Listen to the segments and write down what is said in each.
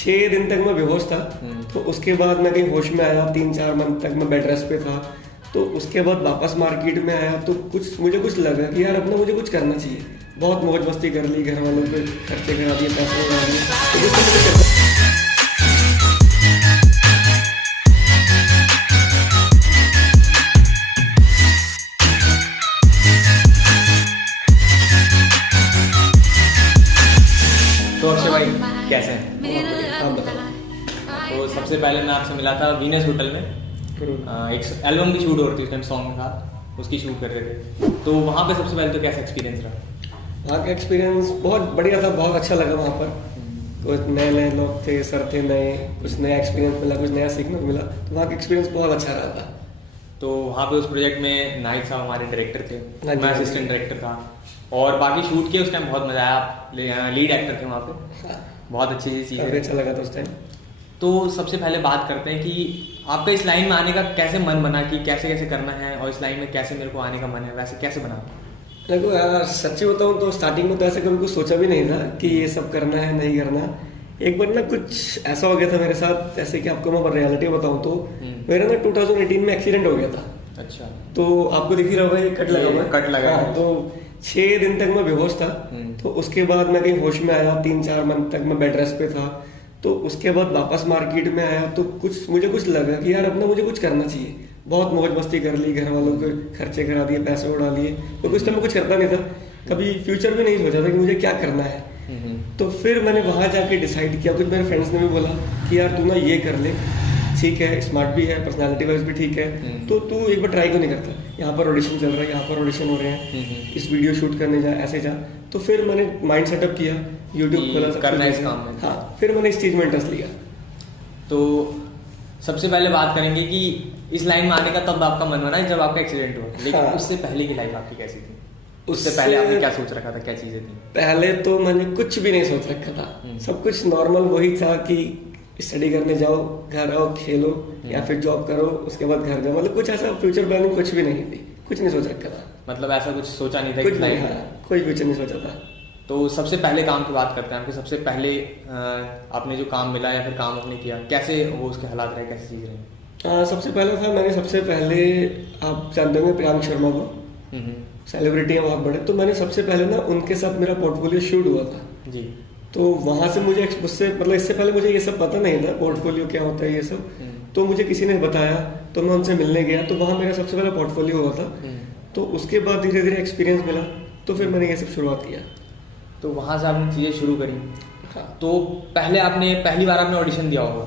6 दिन तक मैं बेहोश था। तो उसके बाद मैं कहीं होश में आया, 3-4 मंथ तक मैं बेड रेस्ट पे था। तो उसके बाद वापस मार्केट में आया तो मुझे कुछ लगा कि यार अपना मुझे कुछ करना चाहिए। बहुत मौज मस्ती कर ली, घर वालों पे खर्चे करा दिए, पैसे उड़ा दिए, तो कुछ तो मुझे करना। तो अक्षय भाई कैसे हैं? आप बताओ। तो सबसे पहले मैं आपसे मिला था वीनस होटल में। एक एल्बम की शूट हो रही थी, उस टाइम सॉन्ग था, उसकी शूट कर रहे थे। तो वहाँ पे सबसे पहले तो कैसा एक्सपीरियंस रहा? वहाँ का एक्सपीरियंस बहुत बढ़िया था, बहुत अच्छा लगा। वहाँ पर कुछ नए नए लोग थे, सर थे नए, कुछ नया एक्सपीरियंस मिला, कुछ नया सीखने को मिला। तो वहाँ का एक्सपीरियंस बहुत अच्छा रहा था। तो वहाँ पे उस प्रोजेक्ट में नाइक साहब हमारे डायरेक्टर थे, हाँ जी, मैं हाँ जी। असिस्टेंट डायरेक्टर था, और बाकी शूट किए। उस टाइम बहुत मजा आया, लीड एक्टर थे वहाँ पे। हाँ, बहुत अच्छी चीज़ काफी है। अच्छा लगा था उस टाइम। तो सबसे पहले बात करते हैं कि आपका इस लाइन में आने का कैसे मन बना, कि कैसे कैसे करना है, और इस लाइन में कैसे मेरे को आने का मन है, वैसे कैसे बना? देखो यार, सच्ची बताऊँ तो स्टार्टिंग में तो ऐसे कभी कुछ सोचा भी नहीं था कि ये सब करना है, नहीं करना। एक बार ना कुछ ऐसा हो गया था मेरे साथ, जैसे कि आपको मैं रियलिटी बताऊँ तो मेरा ना 2018 में एक्सीडेंट हो गया था। अच्छा। तो आपको दिख ही रहा होगा, ये कट लगा हुआ है। कट लगा है। हाँ, तो 6 दिन तक मैं बेहोश था। तो उसके बाद मैं कहीं होश में आया, 3-4 मंथ तक मैं बेड रेस्ट पे था। तो उसके बाद वापस मार्केट में आया तो मुझे कुछ लगा कि यार अपना मुझे कुछ करना चाहिए। बहुत मौज मस्ती कर ली, घर वालों के खर्चे करा दिए, पैसे उड़ा लिए। तो कुछ टाइम में कुछ करता नहीं था, कभी फ्यूचर भी नहीं सोचा था कि मुझे क्या करना है। तो फिर मैंने वहाँ जाके डिसाइड किया, कुछ मेरे फ्रेंड्स ने भी बोला कि यार तू ना ये कर ले, ठीक है, स्मार्ट भी है, पर्सनालिटी वाइज भी ठीक है, तो तू एक बार ट्राई क्यों नहीं करता? यहाँ पर ऑडिशन चल रहा है, यहाँ पर ऑडिशन हो रहे हैं, इस वीडियो शूट करने जा, ऐसे जा। तो फिर मैंने माइंड सेटअप किया, यूट्यूब खोला, सब करना है कुछ इस किया। काम में। हाँ, फिर मैंने इस चीज़ में इंटरेस्ट लिया। तो सबसे पहले बात करेंगे कि इस लाइन में आने का तब आपका मन बना जब आपका एक्सीडेंट हुआ, लेकिन हाँ। उससे पहले की लाइफ आपकी कैसी थी? उससे उससे पहले आपने क्या सोच रखा था, क्या चीजें थी? पहले तो मैंने कुछ भी नहीं सोच रखा था। सब कुछ नॉर्मल वही था कि स्टडी करने जाओ, घर आओ, खेलो, या फिर जॉब करो, उसके बाद घर जाओ। मतलब कुछ ऐसा फ्यूचर प्लानिंग कुछ भी नहीं थी, कुछ नहीं सोच रखा था। मतलब ऐसा कुछ सोचा नहीं था कुछ कि नहीं, लाइफ में? हाँ, कोई फ्यूचर नहीं सोचा था। तो सबसे पहले काम की बात करते हैं। आपके सबसे पहले आपने जो काम मिला या फिर काम आपने किया, कैसे वो उसके हालात रहे, कैसी चीज रही? सबसे पहले था, मैंने सबसे पहले, आप जानते होंगे प्रियांक शर्मा को, सेलिब्रिटी है बहुत बड़े। तो मैंने सबसे पहले ना उनके साथ मेरा पोर्टफोलियो शूट हुआ था जी। तो वहां से मुझे मुझसे मतलब इससे पहले मुझे ये सब पता नहीं था, पोर्टफोलियो क्या होता है ये सब। तो मुझे किसी ने बताया, तो मैं उनसे मिलने गया, तो वहाँ मेरा सबसे पहला पोर्टफोलियो हुआ था। तो उसके बाद धीरे धीरे एक्सपीरियंस मिला, तो फिर मैंने ये सब शुरुआत किया। तो वहाँ से आपने चीजें शुरू करी। हाँ, तो पहली बार आपने ऑडिशन दिया होगा।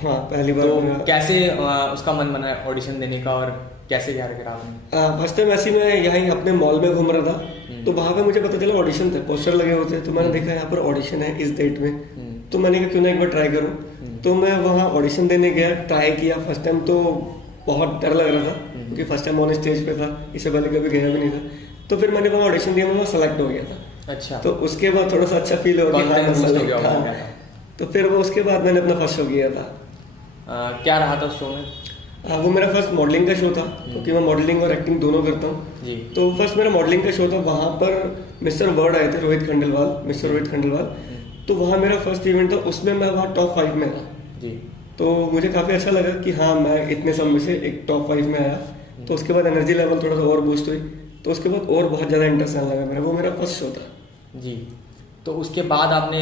हाँ, पहली बार तो मेरा कैसे उसका मन बना ऑडिशन देने का, और कैसे क्या करा आपने? फर्स्ट टाइम ऐसे ही मैं यहाँ अपने मॉल में घूम रहा था। तो वहाँ पे मुझे पता चला ऑडिशन थे, पोस्टर लगे होते हैं। तो मैंने देखा यहाँ पर ऑडिशन है इस डेट में, तो मैंने कहा क्यों ना एक बार ट्राई करूँ। तो मैं वहाँ ऑडिशन देने गया, ट्राई किया। फर्स्ट टाइम तो बहुत डर लग रहा था, क्योंकि फर्स्ट टाइम ऑन स्टेज पे था, इससे पहले कभी गया भी नहीं था। तो फिर मैंने वहाँ ऑडिशन दिया, मैं वहाँ सेलेक्ट हो गया था। अच्छा। तो उसके बाद थोड़ा सा अच्छा फील हो गया, हाँ, मैं Confidence हो select गया था। होगा। तो फिर वो उसके बाद मैंने अपना फर्स्ट शो किया था। क्या रहा था उस शो में? वो मेरा फर्स्ट मॉडलिंग का शो था, क्योंकि मैं मॉडलिंग और एक्टिंग दोनों करता हूँ। जी। तो फर्स्ट मेरा मॉडलिंग का शो था। वहाँ पर मिस्टर वर्ल्ड आए थे, रोहित खंडेलवाल, मिस्टर रोहित खंडेलवाल। तो वहाँ मेरा फर्स्ट इवेंट था, उसमें मैं वहाँ टॉप 5 में था। जी। तो मुझे काफ़ी अच्छा लगा कि हाँ, मैं इतने सब में से एक टॉप 5 में आया। तो उसके बाद एनर्जी लेवल थोड़ा सा और बूस्ट हुई। तो उसके बाद और बहुत ज़्यादा इंटरेस्ट आने लगा मेरा। वो मेरा फर्स्ट शो था। जी। तो उसके बाद आपने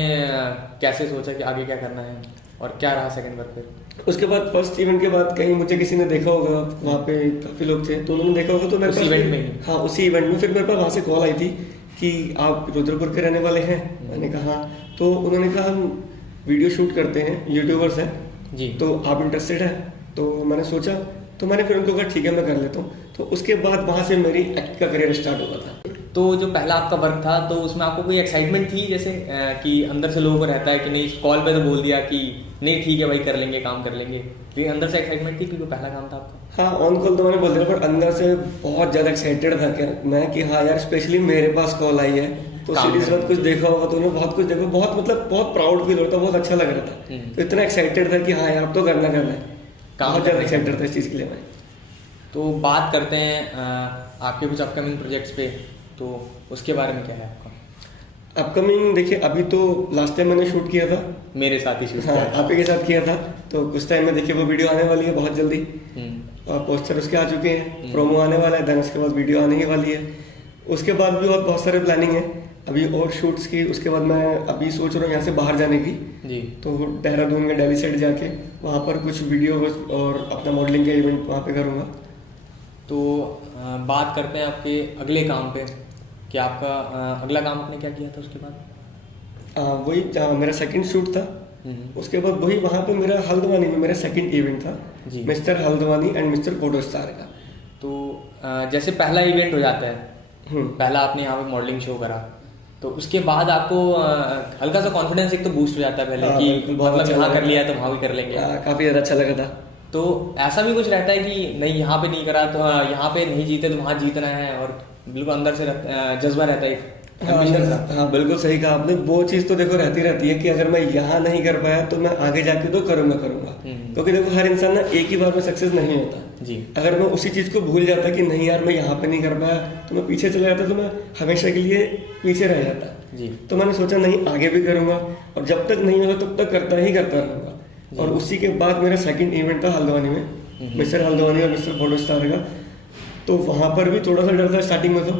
कैसे सोचा कि आगे क्या करना है, और क्या रहा सेकंड बार फिर? उसके बाद फर्स्ट इवेंट के बाद कहीं मुझे किसी ने देखा होगा, वहाँ पे काफ़ी लोग थे, तो उन्होंने देखा होगा। तो मेरे उस पास इवेंट में ही? हाँ, उसी इवेंट में फिर मेरे पास वहाँ से कॉल आई थी कि आप रुद्रपुर के रहने वाले हैं। मैंने कहा हाँ। तो उन्होंने कहा हम वीडियो शूट करते हैं, यूट्यूबर्स हैं जी। तो आप इंटरेस्टेड हैं? तो मैंने सोचा, तो मैंने फिर उनको कहा ठीक है मैं कर लेता हूँ। तो उसके बाद वहाँ से मेरी एक्ट का करियर स्टार्ट हुआ था। तो जो पहला आपका वर्क था, तो उसमें आपको कोई एक्साइटमेंट थी, जैसे कि अंदर से लोगों को रहता है कि नहीं, कॉल पे तो बोल दिया कि नहीं ठीक है भाई कर लेंगे, काम कर लेंगे, लेकिन अंदर से एक्साइटमेंट थी क्योंकि पहला काम था आपका? हाँ, ऑन कॉल तो मैंने बोल दिया, पर अंदर से बहुत ज़्यादा एक्साइटेड था क्या मैं कि हाँ यार, स्पेशली मेरे पास कॉल आई है। तो सीरीज वक्त कुछ देखा होगा तो उन्होंने बहुत कुछ देखा, बहुत मतलब बहुत प्राउड फील होता, बहुत अच्छा लग रहा था। तो इतना एक्साइटेड था कि हाँ यार अब तो करना है, बहुत ज़्यादा एक्साइटेड था इस चीज़ के लिए मैं। तो बात करते हैं आपके कुछ अपकमिंग प्रोजेक्ट्स पे, तो उसके बारे में क्या है आपका? अपकमिंग देखिए, अभी तो लास्ट टाइम मैंने शूट किया था, मेरे साथ ही शूट हाँ आप ही के साथ किया था, तो कुछ टाइम में देखिए वो वीडियो आने वाली है बहुत जल्दी, और पोस्टर उसके आ चुके हैं, प्रोमो आने वाला है, देन उसके बाद वीडियो आने ही वाली है। उसके बाद भी और बहुत सारे प्लानिंग है अभी और शूट्स की। उसके बाद मैं अभी सोच रहा हूँ यहाँ से बाहर जाने की जी। तो देहरादून या दिल्ली साइड जाके वहाँ पर कुछ वीडियो और अपना मॉडलिंग का इवेंट वहाँ पे करूँगा। तो बात करते हैं आपके अगले काम पे कि आपका अगला काम आपने क्या किया था उसके बाद? वही मेरा सेकंड शूट था, उसके बाद वही वहाँ पे मेरा हल्द्वानी में मेरा सेकंड इवेंट था जी। Mister Haldwani and Mister photo star का। तो जैसे पहला इवेंट हो जाता है, पहला आपने यहाँ पे मॉडलिंग शो करा, तो उसके बाद आपको हल्का सा कॉन्फिडेंस एक तो बूस्ट हो जाता है पहले कि बहुत मतलब अच्छा यहाँ लगा। कर लिया तो वहाँ भी कर लेंगे। काफी ज्यादा अच्छा लगा था। तो ऐसा भी कुछ रहता है कि नहीं यहाँ पे नहीं करा तो यहाँ पे नहीं जीते तो वहाँ जीतना है, और बिल्कुल अंदर से जज्बा रहता है एक ambition सा। हाँ बिल्कुल सही कहा आपने। वो चीज तो देखो रहती है कि अगर मैं यहाँ नहीं कर पाया तो मैं आगे जाके तो करूंगा क्योंकि देखो हर इंसान ना एक ही बार में सक्सेस नहीं होता जी। अगर मैं उसी चीज को भूल जाता कि नहीं यार मैं यहाँ पे नहीं कर पाया तो मैं पीछे चला जाता, तो मैं हमेशा के लिए पीछे रह जाता जी। तो मैंने सोचा नहीं आगे भी करूंगा, और जब तक नहीं होगा तब तक करता रहूंगा। और उसी के बाद मेरा सेकंड इवेंट था हल्द्वानी में, मिस्टर हल्द्वानी और मिस्टर फोटो स्टार का। तो वहां पर भी थोड़ा सा डर था स्टार्टिंग में तो,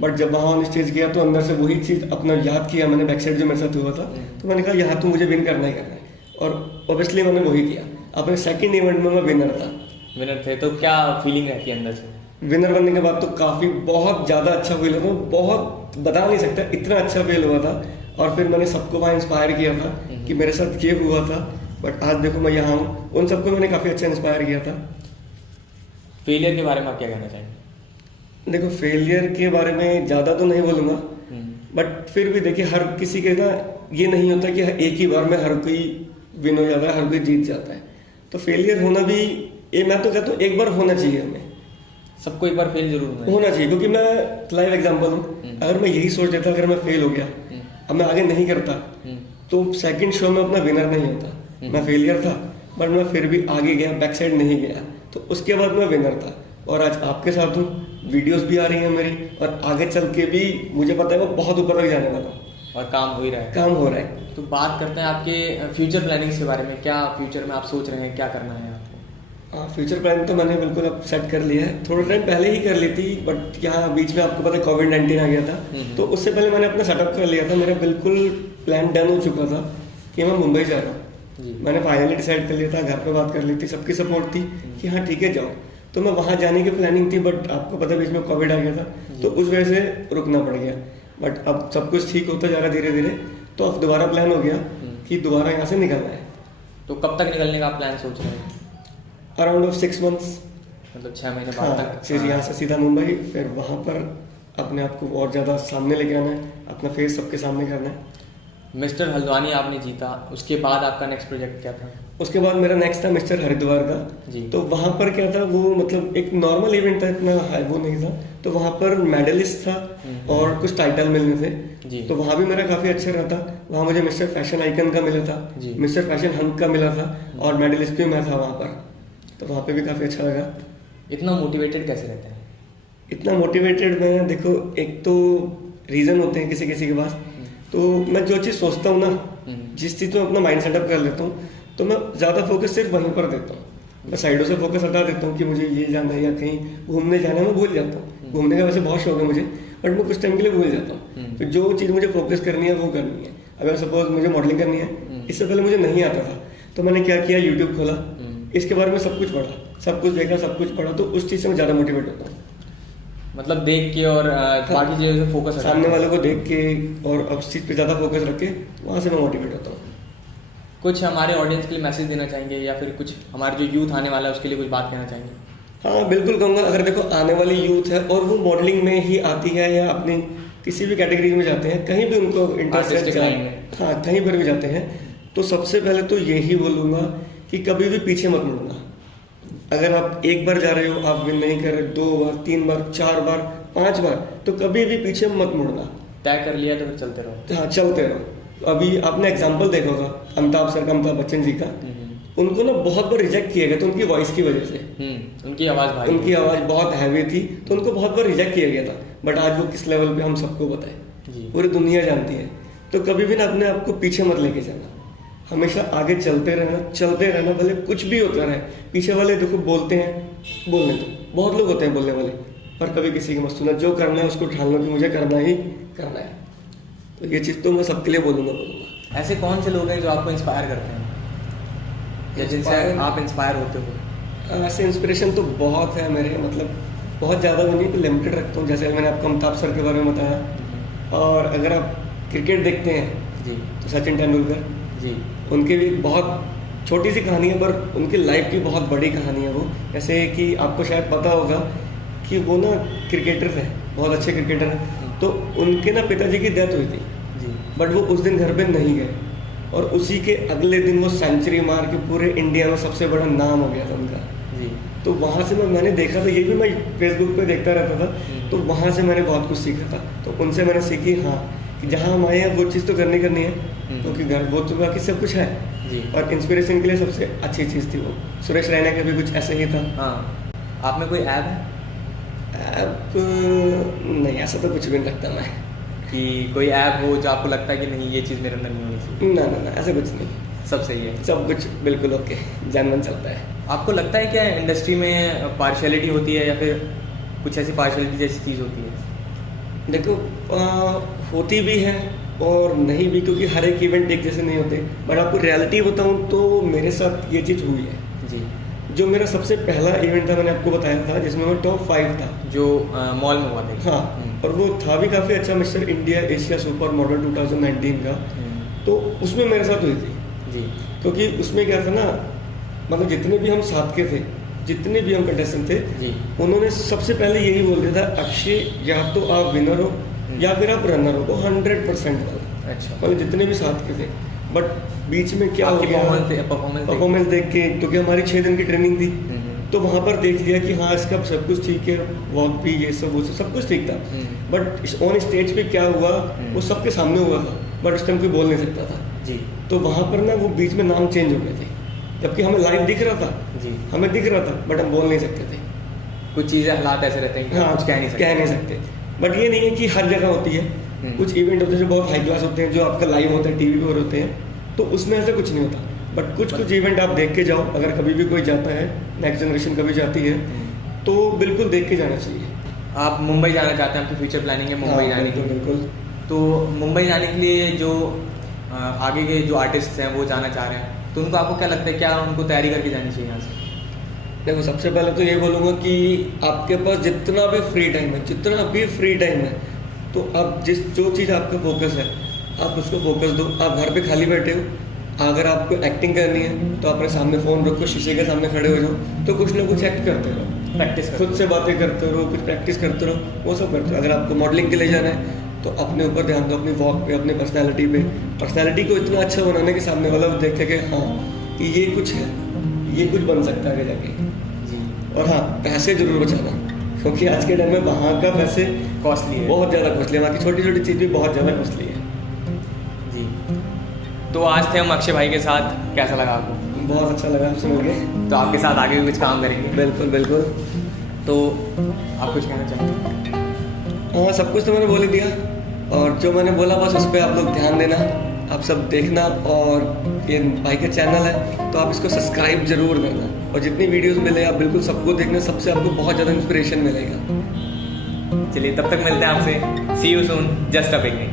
बट जब वहां ऑन स्टेज गया तो अंदर से वही चीज अपना याद किया मैंने, बैक साइड जो मेरे साथ हुआ था, तो मैंने कहा यहाँ तो मुझे विन करना ही करना है, और ऑब्वियसली मैंने वही किया। अपने सेकंड इवेंट में मैं विनर था। विनर थे, तो क्या फीलिंग रहती है अंदर से? विनर बनने के बाद तो काफी बहुत ज्यादा अच्छा फील हुआ था, बहुत बता नहीं सकता इतना अच्छा फील हुआ था। और फिर मैंने सबको वहाँ इंस्पायर किया था कि मेरे साथ ये हुआ था, बट आज देखो मैं यहाँ हूँ। उन सबको मैंने काफी अच्छा इंस्पायर किया था। फेलियर के बारे में आप क्या कहना चाहेंगे? देखो फेलियर के बारे में ज्यादा तो नहीं बोलूंगा, बट फिर भी देखिए हर किसी के ना ये नहीं होता कि एक ही बार में हर कोई विन हो जाता है, हर कोई जीत जाता है। तो फेलियर होना भी ये मैं तो कहता हूँ एक बार होना चाहिए, हमें सबको एक बार फेल जरूर होना चाहिए। क्योंकि मैं लाइव एग्जांपल हूँ, अगर मैं यही सोच लेता अगर मैं फेल हो गया अब मैं आगे नहीं करता तो सेकंड शो में अपना विनर नहीं होता। मैं फेलियर था बट मैं फिर भी आगे गया, बैक साइड नहीं गया, तो उसके बाद मैं विनर था। और आज आपके साथ हूँ, वीडियोस भी आ रही हैं मेरी, और आगे चल के भी मुझे पता है मैं बहुत ऊपर तक जाने वाला हूँ, और काम हो ही रहा है। काम हो रहा है। तो बात करते हैं आपके फ्यूचर प्लानिंग्स के बारे में। क्या फ्यूचर में आप सोच रहे हैं, क्या करना है आपको? फ्यूचर प्लान तो मैंने बिल्कुल अब सेट कर लिया है, थोड़ा टाइम पहले ही कर ली थी, बट यहाँ बीच में आपको पता है कोविड-19 आ गया था, तो उससे पहले मैंने अपना सेटअप कर लिया था। मेरा बिल्कुल प्लान डन हो चुका था कि मैं मुंबई जा रहा हूँ। मैंने फाइनली डिसाइड कर लिया था, घर पे बात कर ली थी, सबकी सपोर्ट थी कि हाँ ठीक है जाओ। तो मैं वहाँ जाने की प्लानिंग थी, बट आपको पता है बीच में कोविड आ गया था, तो उस वजह से रुकना पड़ गया। बट अब सब कुछ ठीक होता जा रहा है धीरे धीरे, तो अब दोबारा प्लान हो गया कि दोबारा यहाँ से निकलना है। तो कब तक निकलने का प्लान सोच रहे हैं? अराउंड ऑफ 6 months, मतलब 6 महीने बाद तक। फिर यहाँ से सीधा मुंबई, फिर वहाँ पर अपने आप को और ज़्यादा सामने लेके आना है, अपना फेस सबके सामने करना है। मिस्टर हल्द्वानी आपने जीता, उसके बाद आपका नेक्स्ट प्रोजेक्ट क्या था? उसके बाद मेरा नेक्स्ट था मिस्टर हरिद्वार का जी। तो वहाँ पर क्या था, वो मतलब एक नॉर्मल इवेंट था, इतना हाई वो नहीं था। तो वहाँ पर मेडलिस्ट था और कुछ टाइटल मिलने थे जी। तो वहाँ भी मेरा काफ़ी अच्छा रहा था। वहाँ मुझे मिस्टर फैशन आइकन का मिला था, मिस्टर फैशन हंक का मिला था, और मेडलिस्ट भी मैं था वहाँ पर, तो वहाँ पे भी काफ़ी अच्छा लगा। इतना मोटिवेटेड कैसे रहते हैं? इतना मोटिवेटेड मैं देखो, एक तो रीज़न होते हैं किसी किसी के पास, तो मैं जो चीज़ सोचता हूँ ना, जिस चीज़ में अपना माइंड सेटअप कर लेता हूँ, तो मैं ज़्यादा फोकस सिर्फ वहीं पर देता हूँ। मैं साइडों से फोकस हटा देता हूँ कि मुझे ये जाना है या कहीं घूमने जाना है, मैं भूल जाता हूँ। घूमने का वैसे बहुत शौक है मुझे, बट मैं कुछ टाइम के लिए भूल जाता हूँ। तो जो चीज़ मुझे फोकस करनी है वो करनी है। अगर सपोज मुझे मॉडलिंग करनी है, इससे पहले मुझे नहीं आता था, तो मैंने क्या किया, यूट्यूब खोला, इसके बारे में सब कुछ पढ़ा, सब कुछ देखा, सब कुछ पढ़ा, तो उस चीज़ से मैं ज़्यादा मोटिवेट होता हूँ। मतलब देख के और बाकी चीज़ों से फोकस, सामने वाले को देख के और अब चीज़ पे ज़्यादा फोकस रख के वहाँ से मैं मोटिवेट होता हूँ। कुछ हमारे ऑडियंस के लिए मैसेज देना चाहेंगे, या फिर कुछ हमारे जो यूथ आने वाला है उसके लिए कुछ बात कहना चाहेंगे? हाँ बिल्कुल कहूँगा। अगर देखो आने वाली यूथ है और वो मॉडलिंग में ही आती है या अपनी किसी भी कैटेगरी में जाते हैं, कहीं भी उनको इंटरेस्ट है, हाँ कहीं पर भी जाते हैं, तो सबसे पहले तो यही बोलूँगा कि कभी भी पीछे मत मुड़ना। अगर आप एक बार जा रहे हो, आप विन नहीं कर रहे, 2 बार 3 बार 4 बार 5 बार, तो कभी भी पीछे मत मुड़ना। तय कर लिया तो फिर चलते रहो। हाँ चलते रहो। अभी आपने एग्जाम्पल देखा होगा अमिताभ सर का, अमिताभ बच्चन जी का, उनको ना बहुत बार रिजेक्ट किया गया था उनकी वॉइस की वजह से। उनकी आवाज़ बहुत हैवी थी, तो उनको बहुत बार रिजेक्ट किया गया था। बट आज वो किस लेवल पे हम सबको पता है, पूरी दुनिया जानती है। तो कभी भी ना अपने आप को पीछे मत लेके जाना, हमेशा आगे चलते रहना, भले कुछ भी होता रहे। पीछे वाले देखो बोलते हैं, बोलने दो, बहुत लोग होते हैं बोलने वाले, पर कभी किसी की मत सुनना। जो करना है उसको ठान लो कि मुझे करना ही करना है। तो ये चीज़ तो मैं सबके लिए बोलूँगा। ऐसे कौन से लोग हैं जो आपको इंस्पायर करते हैं या जिनसे आप इंस्पायर होते हो? ऐसे इंस्पिरेशन तो बहुत है मेरे, मतलब बहुत ज़्यादा वो नहीं, लिमिटेड रखता हूँ। जैसे मैंने आपको अमिताभ सर के बारे में बताया, और अगर आप क्रिकेट देखते हैं जी तो सचिन तेंदुलकर जी, उनकी भी बहुत छोटी सी कहानी है, पर उनकी लाइफ की बहुत बड़ी कहानी है वो। जैसे कि आपको शायद पता होगा कि वो ना क्रिकेटर थे, बहुत अच्छे क्रिकेटर हैं। तो उनके ना पिताजी की डेथ हुई थी जी, बट वो उस दिन घर पे नहीं गए, और उसी के अगले दिन वो सेंचुरी मार के पूरे इंडिया में सबसे बड़ा नाम हो गया था उनका जी। तो वहाँ से मैंने देखा था, ये भी मैं फेसबुक पे देखता रहता था, तो वहाँ से मैंने बहुत कुछ सीखा था। तो उनसे मैंने सीखी हाँ कि जहाँ हम आए हैं वो चीज़ तो करनी है, क्योंकि घर वो तो बाकी सब कुछ है जी। और इंस्पिरेशन के लिए सबसे अच्छी चीज़ थी वो। सुरेश रैना का भी कुछ ऐसे ही था। हाँ, आप में कोई ऐप है? ऐप नहीं, ऐसा तो कुछ भी नहीं लगता मैं कि कोई ऐप हो जो आपको लगता है कि नहीं ये चीज़ मेरे अंदर नहीं होनी चाहिए? ना, ऐसा कुछ नहीं, सब सही है, सब कुछ बिल्कुल ओके, जानवन चलता है। आपको लगता है क्या इंडस्ट्री में पार्शियलिटी होती है या फिर कुछ ऐसी पार्शियलिटी जैसी चीज़ होती है? देखो होती भी है और नहीं भी, क्योंकि हर एक इवेंट एक जैसे नहीं होते। बट आपको रियलिटी बताऊं तो मेरे साथ ये चीज़ हुई है जी। जो मेरा सबसे पहला इवेंट था, मैंने आपको बताया था, जिसमें मैं टॉप 5 था, जो मॉल में हुआ था। हाँ। और वो था भी काफ़ी अच्छा, mister India Asia super model 2019 का। तो उसमें मेरे साथ हुई थी जी। क्योंकि उसमें क्या था ना, मतलब जितने भी हम साथ के थे, जितने भी हम कंटेस्टेंट थे जी। उन्होंने सबसे पहले यही बोल दिया था, अक्षय या तो आप विनर हो या फिर आप रनर हो, 100% वाला। अच्छा, मतलब जितने भी साथ के थे। बट बीच में क्या हो आपकी गया, परफॉर्मेंस देख के, क्योंकि हमारी 6 दिन की ट्रेनिंग थी, तो वहाँ पर देख लिया कि हाँ इसका सब कुछ ठीक है, वॉक भी ये सब वो सब कुछ ठीक था। बट ऑन स्टेज पे क्या हुआ, वो सबके सामने हुआ था, बट उस टाइम कोई बोल नहीं सकता था जी। तो वहाँ पर ना वो बीच में नाम चेंज हो गए थे, जबकि हमें लाइव दिख रहा था जी। हमें दिख रहा था, बट हम बोल नहीं सकते थे। कुछ चीज़ें हालात ऐसे रहते हैं कि हाँ, कुछ कह नहीं सकते। बट ये नहीं है कि हर जगह होती है। कुछ इवेंट होते हैं जो बहुत हाई क्लास होते हैं, जो आपका लाइव होता है, टीवी पर होते हैं, तो उसमें ऐसा कुछ नहीं होता। बट कुछ इवेंट आप देख के जाओ, अगर कभी भी कोई जाता है, नेक्स्ट जनरेशन कभी जाती है, तो बिल्कुल देख के जाना चाहिए। आप मुंबई जाना चाहते हैं, आपकी फ्यूचर प्लानिंग है मुंबई जाने की? बिल्कुल। तो मुंबई जाने के लिए जो आगे के जो आर्टिस्ट हैं वो जाना चाह रहे हैं, तो उनको आपको क्या लगता है, क्या उनको तैयारी करके जानी चाहिए यहाँ से? देखो, सबसे पहले तो ये बोलूँगा कि आपके पास जितना भी फ्री टाइम है, तो आप जो चीज़ आपका फोकस है, आप उसको फोकस दो। आप घर पे खाली बैठे हो, अगर आपको एक्टिंग करनी है तो अपने सामने फ़ोन रखो, शीशे के सामने खड़े हो जाओ, तो कुछ ना कुछ एक्ट करते रहो, प्रैक्टिस खुद से बातें करते रहो, कुछ प्रैक्टिस करते रहो, वो सब करते रहो। अगर आपको मॉडलिंग के लिए जाना है तो अपने ऊपर ध्यान दो, अपनी वॉक पे, अपनी पर्सनैलिटी को इतना अच्छा बनाने के सामने वाला देखे कि हाँ कि ये कुछ है, ये कुछ बन सकता है आगे जाके। जी। और हाँ, पैसे जरूर बचाना, क्योंकि आज के टाइम में वहाँ का पैसे कॉस्टली है, बहुत ज़्यादा कॉस्टली है, वहाँ की छोटी छोटी चीज़ भी बहुत ज़्यादा कॉस्टली है। जी। तो आज थे हम अक्षय भाई के साथ, कैसा लगा आपको? बहुत अच्छा लगा आपसे मिलके। तो आपके साथ आगे भी कुछ काम करेंगे? बिल्कुल। तो आप कुछ कहना चाहते हैं? हाँ, सब कुछ तो मैंने बोल ही दिया, और जो मैंने बोला बस उस पर आप लोग ध्यान देना, आप सब देखना। और ये भाई का चैनल है तो आप इसको सब्सक्राइब जरूर करना, और जितनी वीडियोस मिले आप बिल्कुल सबको देखना, सबसे आपको बहुत ज़्यादा इंस्पिरेशन मिलेगा। चलिए, तब तक मिलते हैं आपसे। See you soon, just a beginning.